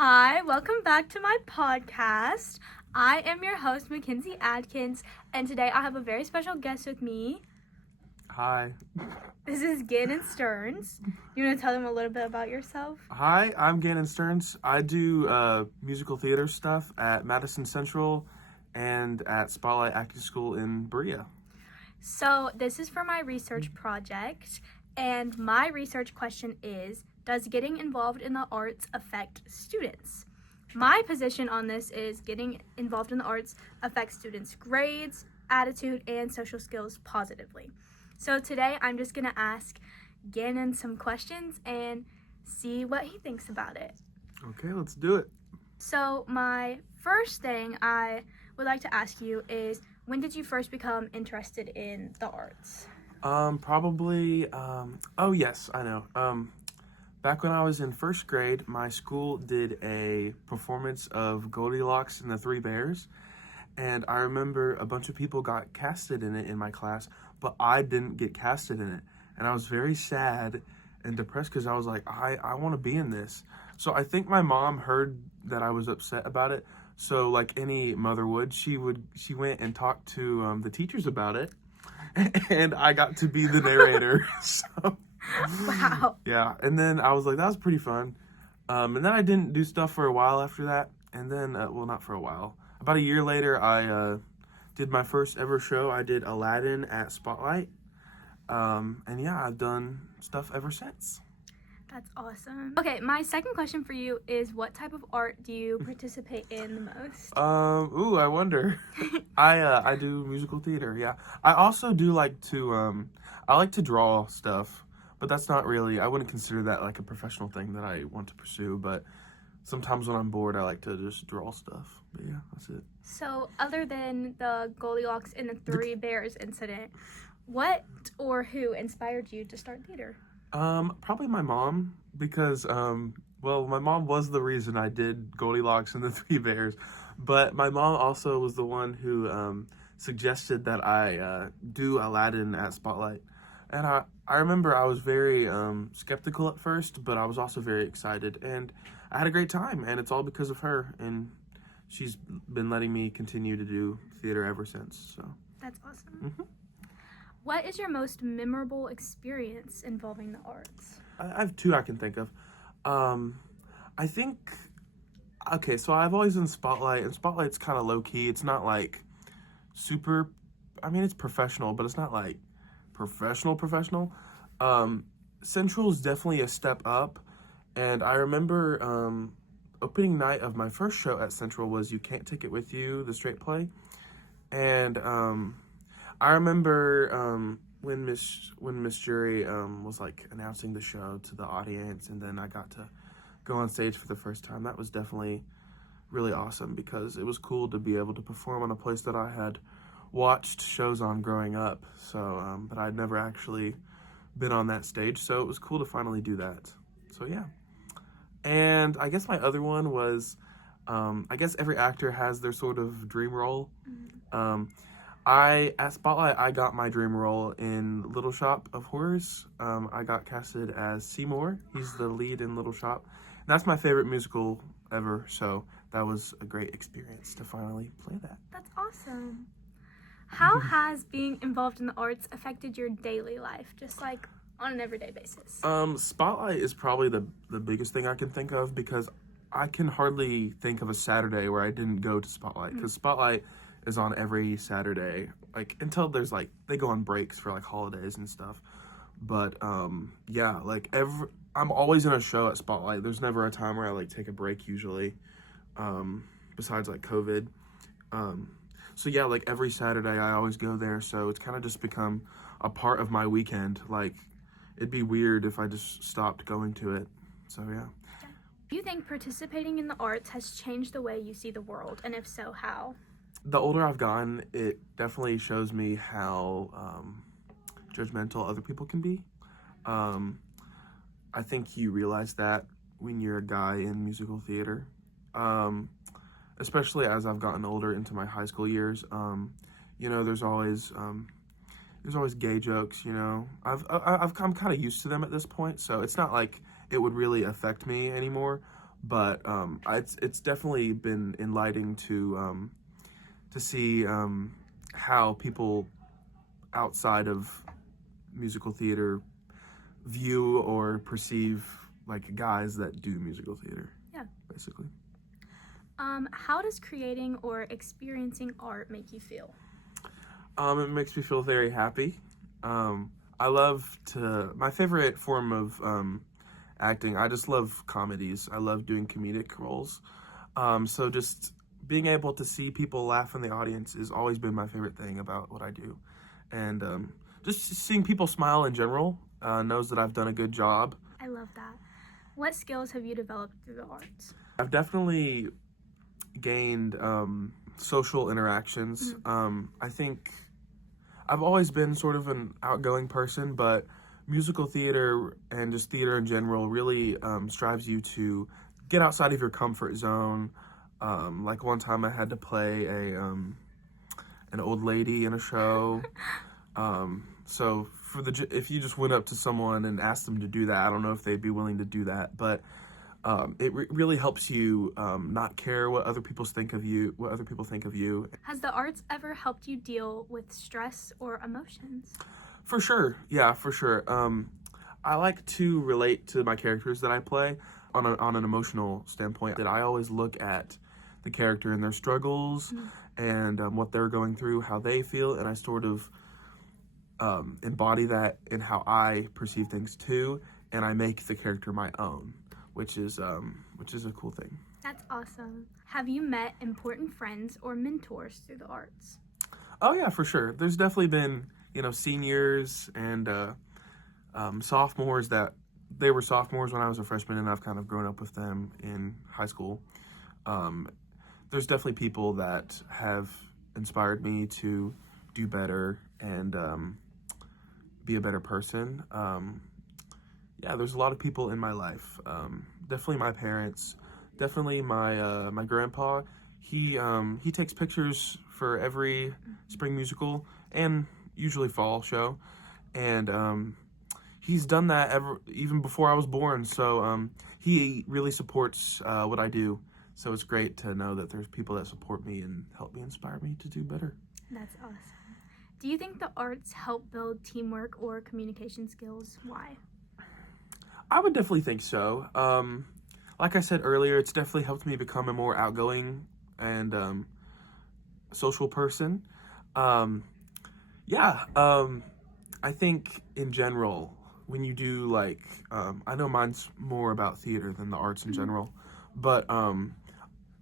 Hi, welcome back to my podcast. I am your host, Mackenzie Adkins, and today I have a very special guest with me. Hi. This is Gannon Stearns. You want to tell them a little bit about yourself? Hi, I'm Gannon Stearns. I do musical theater stuff at Madison Central and at Spotlight Acting School in Berea. So, this is for my research project, and my research question is, does getting involved in the arts affect students? My position on this is getting involved in the arts affects students' grades, attitude, and social skills positively. So today I'm just going to ask Gannon some questions and see what he thinks about it. Okay, let's do it. So my first thing I would like to ask you is, when did you first become interested in the arts? Oh yes, I know. Back when I was in first grade, my school did a performance of Goldilocks and the Three Bears. And I remember a bunch of people got casted in it in my class, but I didn't get casted in it. And I was very sad and depressed because I was like, I want to be in this. So I think my mom heard that I was upset about it. So like any mother would, she went and talked to the teachers about it. And I got to be the narrator. So Wow. yeah. And then I was like, that was pretty fun. And then I didn't do stuff for a while after that. And then, well, not for a while. About a year later, I did my first ever show. I did Aladdin at Spotlight. And yeah, I've done stuff ever since. That's awesome. Okay, my second question for you is, what type of art do you participate in the most? I wonder. I do musical theater, yeah. I also do like to, I like to draw stuff, but that's not really, I wouldn't consider that like a professional thing that I want to pursue, but sometimes when I'm bored, I like to just draw stuff. But yeah, that's it. So, other than the Goldilocks and the Three Bears incident, what or who inspired you to start theater? Probably my mom, because, my mom was the reason I did Goldilocks and the Three Bears, but my mom also was the one who, suggested that I, do Aladdin at Spotlight. And I remember I was very, skeptical at first, but I was also very excited, and I had a great time, and it's all because of her, and she's been letting me continue to do theater ever since, so. That's awesome. Mm-hmm. What is your most memorable experience involving the arts? I have two I can think of. I think, okay, so I've always done Spotlight, and Spotlight's kind of low-key. It's not, like, super, I mean, it's professional, but it's not, like, professional. Central's definitely a step up, and I remember opening night of my first show at Central was You Can't Take It With You, the straight play, and I remember when Miss Jury was like announcing the show to the audience, and then I got to go on stage for the first time. That was definitely really awesome because it was cool to be able to perform on a place that I had watched shows on growing up. So, but I'd never actually been on that stage, so it was cool to finally do that. So yeah. And I guess my other one was, I guess every actor has their sort of dream role. At Spotlight, I got my dream role in Little Shop of Horrors. I got casted as Seymour. He's the lead in Little Shop. And that's my favorite musical ever, so that was a great experience to finally play that. That's awesome. How has being involved in the arts affected your daily life, just like on an everyday basis? Spotlight is probably the biggest thing I can think of because I can hardly think of a Saturday where I didn't go to Spotlight, because Spotlight is on every Saturday, like until there's like they go on breaks for like holidays and stuff. But yeah, like I'm always in a show at Spotlight. There's never a time where I like take a break usually, besides like COVID. So yeah, like every Saturday I always go there, so it's kind of just become a part of my weekend. Like it'd be weird if I just stopped going to it. So yeah. Do you think participating in the arts has changed the way you see the world, and if so, how? The older I've gotten, it definitely shows me how judgmental other people can be. I think you realize that when you're a guy in musical theater, especially as I've gotten older into my high school years. There's always gay jokes. I'm kind of used to them at this point, so it's not like it would really affect me anymore. but it's definitely been enlightening to see how people outside of musical theater view or perceive like guys that do musical theater. Yeah. Basically. How does creating or experiencing art make you feel? It makes me feel very happy. I love my favorite form of acting, I just love comedies. I love doing comedic roles. So just being able to see people laugh in the audience has always been my favorite thing about what I do. And just seeing people smile in general knows that I've done a good job. I love that. What skills have you developed through the arts? I've definitely gained social interactions. I think I've always been sort of an outgoing person, but musical theater and just theater in general really strives you to get outside of your comfort zone. Like one time I had to play an old lady in a show. So if you just went up to someone and asked them to do that, I don't know if they'd be willing to do that, but it really helps you not care what other people think of you. Has the arts ever helped you deal with stress or emotions? For sure, yeah, for sure. I like to relate to my characters that I play on an emotional standpoint. That I always look at the character and their struggles and what they're going through, how they feel, and I sort of embody that in how I perceive things too, and I make the character my own, which is a cool thing. That's awesome. Have you met important friends or mentors through the arts? Oh yeah, for sure. There's definitely been, seniors and sophomores that they were sophomores when I was a freshman, and I've kind of grown up with them in high school. There's definitely people that have inspired me to do better and be a better person. Yeah, there's a lot of people in my life. Definitely my parents. Definitely my grandpa. He takes pictures for every spring musical and usually fall show, and he's done that even before I was born. So he really supports what I do. So it's great to know that there's people that support me and help me, inspire me to do better. That's awesome. Do you think the arts help build teamwork or communication skills? Why? I would definitely think so. Like I said earlier, it's definitely helped me become a more outgoing and social person. I think in general, when you do I know mine's more about theater than the arts in general, but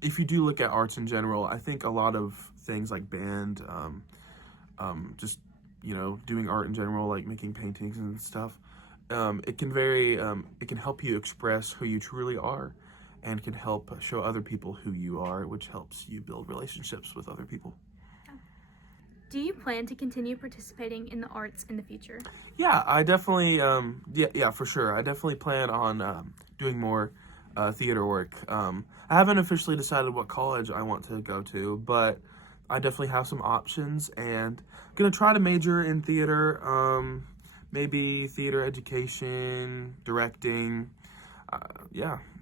if you do look at arts in general, I think a lot of things like band, just doing art in general, like making paintings and stuff, it can help you express who you truly are, and can help show other people who you are, which helps you build relationships with other people. Do you plan to continue participating in the arts in the future? Yeah, I definitely, for sure. I definitely plan on doing more theater work. I haven't officially decided what college I want to go to, but I definitely have some options, and I'm going to try to major in theater, maybe theater education, directing.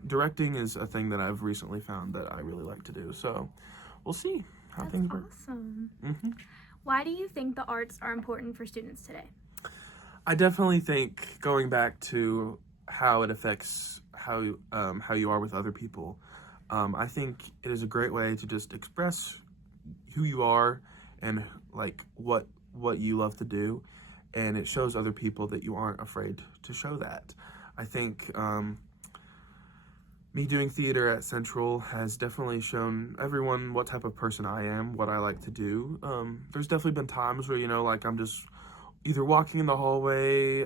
Directing is a thing that I've recently found that I really like to do, so we'll see how That's things work. Awesome. Why do you think the arts are important for students today? I definitely think going back to how it affects how you are with other people, I think it is a great way to just express who you are and what you love to do, and it shows other people that you aren't afraid to show that. I think me doing theater at Central has definitely shown everyone what type of person I am, what I like to do. There's definitely been times where, I'm just either walking in the hallway,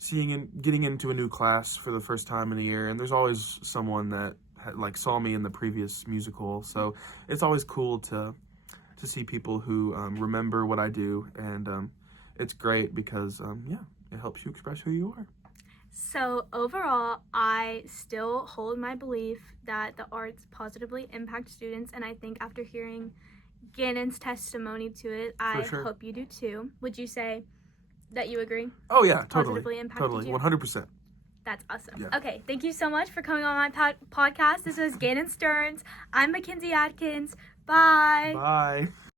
getting into a new class for the first time in a year, and there's always someone that saw me in the previous musical. So it's always cool to see people who remember what I do, and it's great because, it helps you express who you are. So overall, I still hold my belief that the arts positively impact students, and I think after hearing Gannon's testimony to it, I hope you do too. Would you say that you agree? Oh yeah, Positively impacted totally, you? 100%. That's awesome. Yeah. Okay, thank you so much for coming on my podcast. This was Gannon Stearns. I'm Mackenzie Atkins. Bye. Bye.